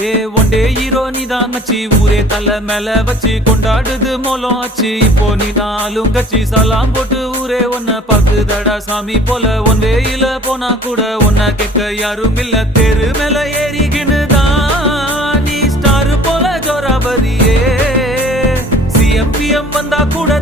ஏ one day hero நீதான் மச்சி, ஊரே தலை மேல வச்சு கொண்டாடுது மோலம் ஆச்சு. இப்போ நீ நாளும் கட்சி சலாம் போட்டு ஊரே ஒன்ன பாக்குதடா சாமி போல. ஒன் வேயில போனா கூட ஒன்ன கேட்க யாரும் இல்ல. தெரு மேல ஏறிக்கினுதான் நீ ஸ்டாரு போல ஜோராபதியே. சிஎம்பிஎம் வந்தா கூட